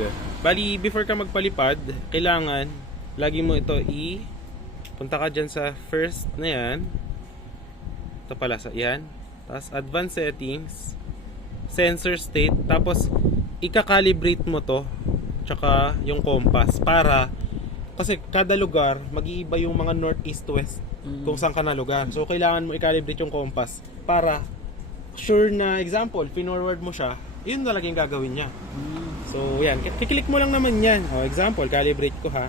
sir. Bali, before ka magpalipad, kailangan lagi mo ito punta ka dyan sa first na yan. Ito pala, yan. Tapos advanced settings, sensor state, tapos ika-calibrate mo to, tsaka yung compass, para kasi kada lugar mag-iiba yung mga north, east, west kung saan ka na lugar. So kailangan mo i-calibrate yung compass para sure na, example, pinorward mo siya, yun talaga yung gagawin niya. So yan, kiklik mo lang naman yan. O, example, calibrate ko ha.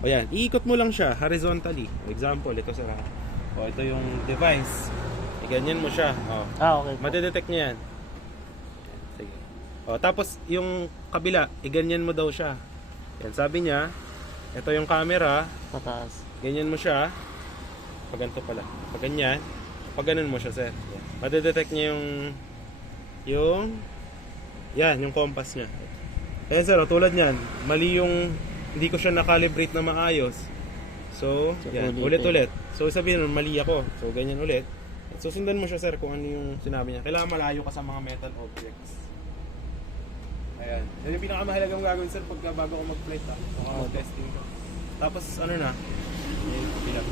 O yan, iikot mo lang siya horizontally. Example, ito sir ha. O ito yung device. Ganyan mo siya. O. Okay. Madedetect niya yan. Sige. O, tapos yung kabila, ganyan mo daw siya. Yan, sabi niya, ito yung camera. Pataas. Ganyan mo siya. Pag ganito pala. Pag ganyan. Pag ganun mo siya, sir. Yan. Madedetect niya yung compass niya. Ayan sir, tulad niyan. Mali yung, hindi ko siya nakalibrate na maayos. So yan, ulit-ulit. So sabihin nun, mali ako. So ganyan ulit. So sundan mo siya sir kung ano yung sinabi niya. Kailangan malayo ka sa mga metal objects. Ayan. Yan yung pinakamahalagang gagawin sir pagka bago ka mag-flight ha. So testing ka. Tapos ano na? Ayan, kapila.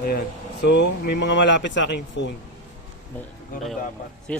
Ayan. So may mga malapit sa aking phone. Pero dapat. Sige.